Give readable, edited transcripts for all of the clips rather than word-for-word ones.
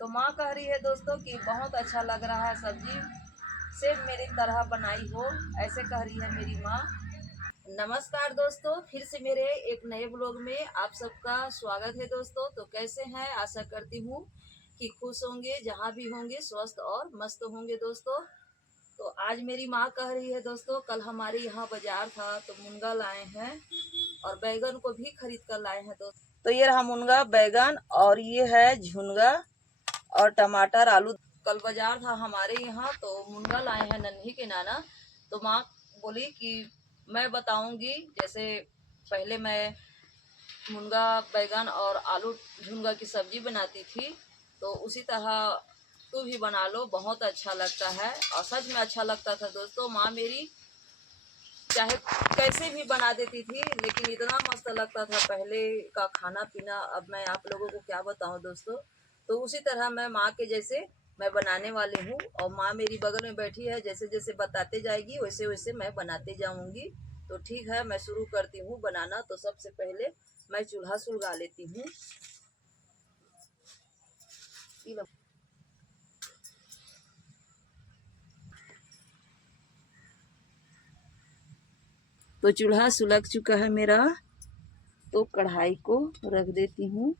तो माँ कह रही है दोस्तों कि बहुत अच्छा लग रहा है सब्जी, सेम मेरी तरह बनाई हो, ऐसे कह रही है मेरी माँ। नमस्कार दोस्तों, फिर से मेरे एक नए ब्लॉग में आप सबका स्वागत है दोस्तों। तो कैसे हैं? आशा करती हूँ कि खुश होंगे, जहाँ भी होंगे स्वस्थ और मस्त होंगे दोस्तों। तो आज मेरी माँ कह रही है दोस्तों, कल हमारे यहाँ बाजार था तो मुनगा लाए हैं और बैगन को भी खरीद कर लाए हैं दोस्तों। तो ये रहा मुनगा, बैगन, और ये है झुनगा और टमाटर, आलू। कल बाजार था हमारे यहाँ तो मुनगा लाए हैं नन्ही के नाना। तो माँ बोली कि मैं बताऊंगी, जैसे पहले मैं मुनगा, बैगन और आलू झुनगा की सब्जी बनाती थी, तो उसी तरह तू भी बना लो, बहुत अच्छा लगता है। और सच में अच्छा लगता था दोस्तों। माँ मेरी चाहे कैसे भी बना देती थी, लेकिन इतना मस्त लगता था पहले का खाना पीना। अब मैं आप लोगों को क्या बताऊं दोस्तों। तो उसी तरह मैं माँ के जैसे मैं बनाने वाली हूँ, और माँ मेरी बगल में बैठी है, जैसे जैसे बताते जाएगी वैसे वैसे मैं बनाते जाऊंगी। तो ठीक है, मैं शुरू करती हूँ बनाना। तो सबसे पहले मैं चूल्हा सुलगा लेती हूँ। तो चूल्हा सुलग चुका है मेरा, तो कढ़ाई को रख देती हूँ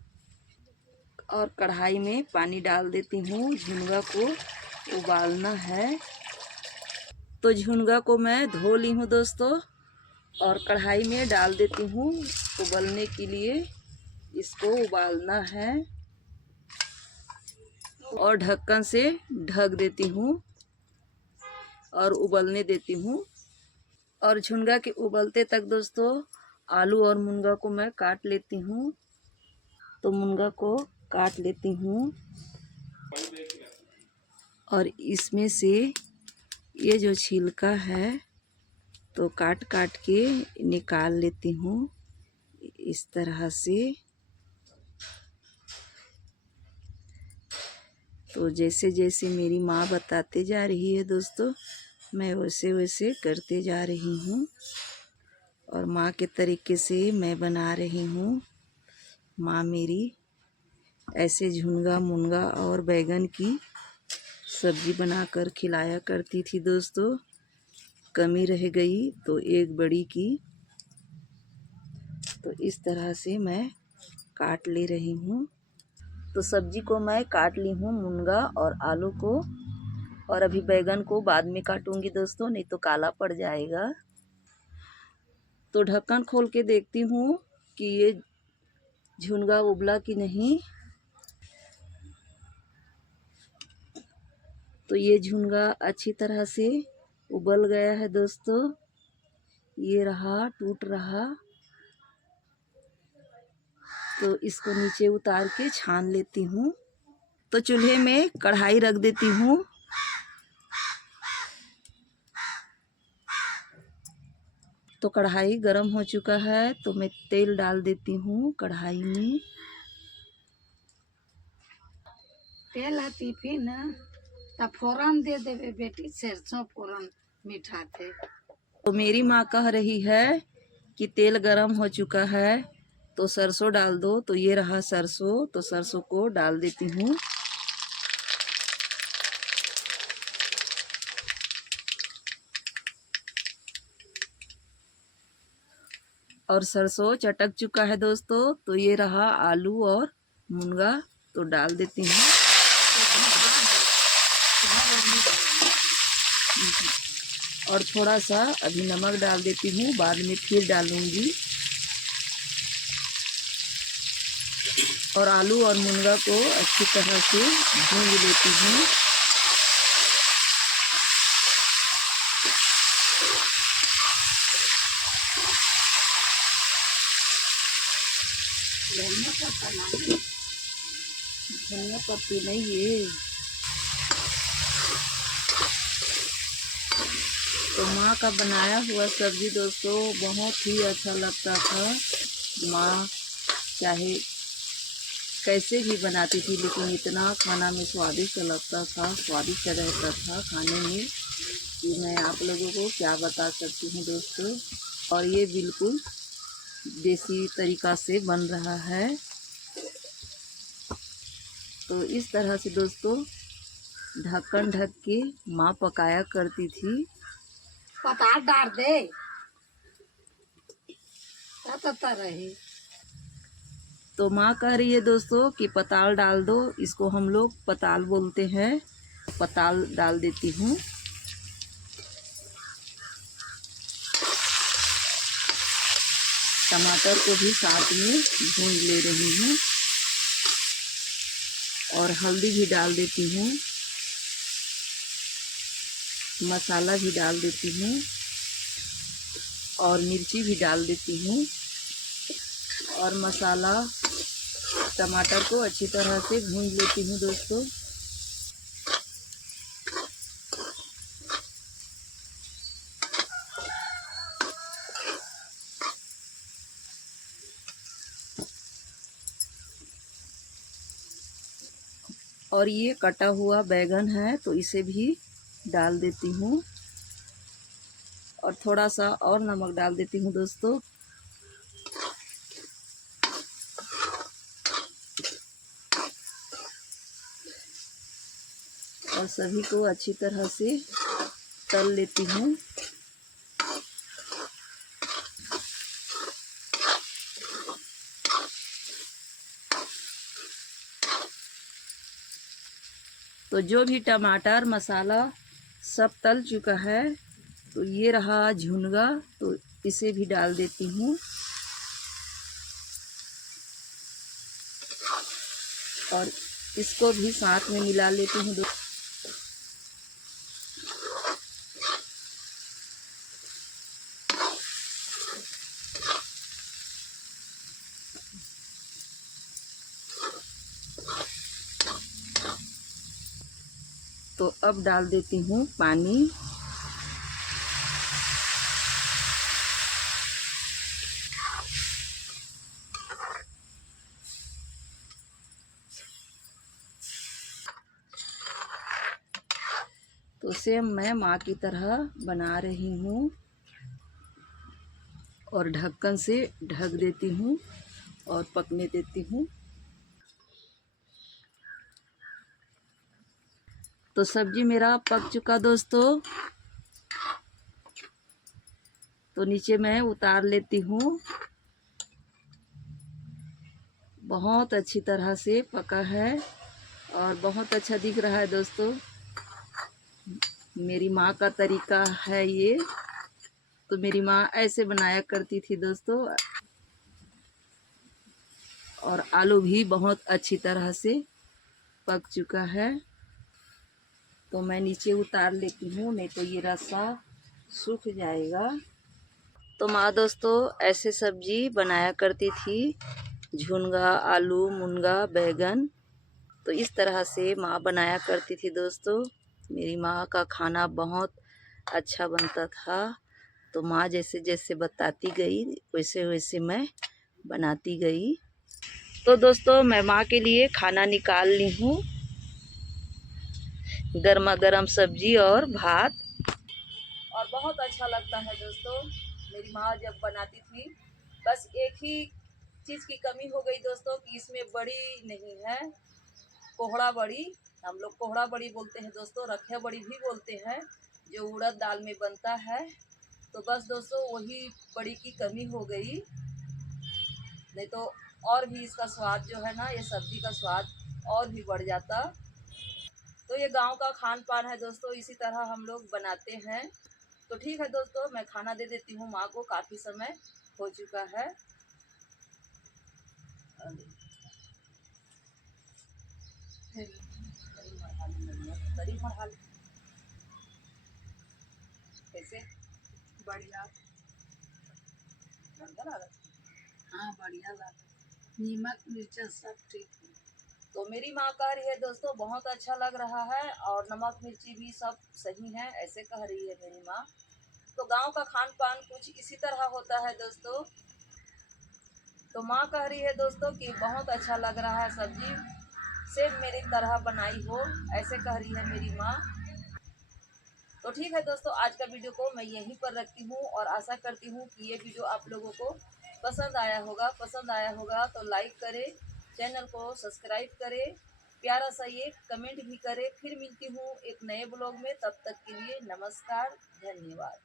और कढ़ाई में पानी डाल देती हूँ। झुनगा को उबालना है, तो झुनगा को मैं धो ली हूँ दोस्तों और कढ़ाई में डाल देती हूँ उबलने के लिए। इसको उबालना है और ढक्कन से ढक देती हूँ और उबलने देती हूँ। और झुनगा के उबलते तक दोस्तों आलू और मुनगा को मैं काट लेती हूँ। तो मुनगा को काट लेती हूँ और इसमें से ये जो छिलका है तो काट काट के निकाल लेती हूँ इस तरह से। तो जैसे जैसे मेरी माँ बताते जा रही है दोस्तों, मैं वैसे वैसे करते जा रही हूँ और माँ के तरीके से मैं बना रही हूँ। माँ मेरी ऐसे झुनगा मुनगा और बैगन की सब्जी बनाकर खिलाया करती थी दोस्तों। कमी रह गई तो एक बड़ी की। तो इस तरह से मैं काट ले रही हूँ। तो सब्जी को मैं काट ली हूँ, मुनगा और आलू को, और अभी बैगन को बाद में काटूंगी दोस्तों, नहीं तो काला पड़ जाएगा। तो ढक्कन खोल के देखती हूँ कि ये झुनगा उबला कि नहीं। तो ये झुनगा अच्छी तरह से उबल गया है दोस्तों। ये रहा, टूट रहा। तो इसको नीचे उतार के छान लेती हूँ। तो चूल्हे में कढ़ाई रख देती हूँ। तो कढ़ाई गरम हो चुका है, तो मैं तेल डाल देती हूँ कढ़ाई में। तेल आती थी ना, तब फोरन दे देवे बेटी, सरसों फोरन मीठा थे। तो मेरी माँ कह रही है कि तेल गरम हो चुका है तो सरसों डाल दो। तो ये रहा सरसों, तो सरसों को डाल देती हूँ। और सरसों चटक चुका है दोस्तों, तो ये रहा आलू और मुनगा, तो डाल देती हूँ। और थोड़ा सा अभी नमक डाल देती हूँ, बाद में फिर डालूंगी। और आलू और मुनगा को अच्छी तरह से भून लेती हूँ। धनिया पत्ती नहीं है। तो माँ का बनाया हुआ सब्जी दोस्तों बहुत ही अच्छा लगता था। माँ चाहे कैसे भी बनाती थी, लेकिन इतना खाना में स्वादिष्ट लगता था, स्वादिष्ट रहता था खाने में कि मैं आप लोगों को क्या बता सकती हूँ दोस्तों। और ये बिल्कुल देसी तरीका से बन रहा है। तो इस तरह से दोस्तों ढक्कन ढक के माँ पकाया करती थी। पता डाल दे तता रही। तो माँ कह रही है दोस्तों कि पताल डाल दो, इसको हम लोग पताल बोलते हैं। पताल डाल देती हूँ। टमाटर को भी साथ में भून ले रही हूँ और हल्दी भी डाल देती हूँ, मसाला भी डाल देती हूँ और मिर्ची भी डाल देती हूँ और मसाला टमाटर को अच्छी तरह से भून लेती हूँ दोस्तों। और ये कटा हुआ बैगन है तो इसे भी डाल देती हूँ और थोड़ा सा और नमक डाल देती हूँ दोस्तों। और सभी को अच्छी तरह से तल लेती हूँ। तो जो भी टमाटर मसाला सब तल चुका है, तो ये रहा झुनगा, तो इसे भी डाल देती हूँ और इसको भी साथ में मिला लेती हूँ। तो अब डाल देती हूँ पानी। तो सेम मैं माँ की तरह बना रही हूँ और ढक्कन से ढक देती हूँ और पकने देती हूँ। तो सब्जी मेरा पक चुका दोस्तों, तो नीचे मैं उतार लेती हूँ। बहुत अच्छी तरह से पका है और बहुत अच्छा दिख रहा है दोस्तों। मेरी माँ का तरीका है ये, तो मेरी माँ ऐसे बनाया करती थी दोस्तों। और आलू भी बहुत अच्छी तरह से पक चुका है, तो मैं नीचे उतार लेती हूँ, नहीं तो ये रसा सूख जाएगा। तो माँ दोस्तों ऐसे सब्जी बनाया करती थी, झुनगा, आलू, मुनगा, बैगन। तो इस तरह से माँ बनाया करती थी दोस्तों। मेरी माँ का खाना बहुत अच्छा बनता था, तो माँ जैसे जैसे बताती गई वैसे वैसे मैं बनाती गई। तो दोस्तों मैं माँ के लिए खाना निकाल ली हूँ, गर्मा गर्म सब्जी और भात। और बहुत अच्छा लगता है दोस्तों, मेरी माँ जब बनाती थी। बस एक ही चीज़ की कमी हो गई दोस्तों कि इसमें बड़ी नहीं है, कोहड़ा बड़ी। हम लोग कोहड़ा बड़ी बोलते हैं दोस्तों, रखे बड़ी भी बोलते हैं, जो उड़द दाल में बनता है। तो बस दोस्तों वही बड़ी की कमी हो गई, नहीं तो और भी इसका स्वाद जो है ना, ये सब्जी का स्वाद और भी बढ़ जाता। तो ये गांव का खान पान है दोस्तों, इसी तरह हम लोग बनाते हैं। तो ठीक है दोस्तों, मैं खाना दे देती हूँ माँ को, काफ़ी समय हो चुका है। कैसे बढ़िया, हाँ बढ़िया लगा, नीमक मिर्चा सब ठीक है। तो मेरी माँ कह रही है दोस्तों बहुत अच्छा लग रहा है और नमक मिर्ची भी सब सही है, ऐसे कह रही है मेरी माँ। तो गांव का खान पान कुछ इसी तरह होता है दोस्तों। तो माँ कह रही है दोस्तों कि बहुत अच्छा लग रहा है सब्जी, सेम मेरी तरह बनाई हो, ऐसे कह रही है मेरी माँ। तो ठीक है दोस्तों, आज का वीडियो को मैं यहीं पर रखती हूँ और आशा करती हूँ कि ये वीडियो आप लोगों को पसंद आया होगा। पसंद आया होगा तो लाइक करें, चैनल को सब्सक्राइब करें प्यारा सा एक कमेंट भी करें। फिर मिलती हूँ एक नए ब्लॉग में, तब तक के लिए नमस्कार, धन्यवाद।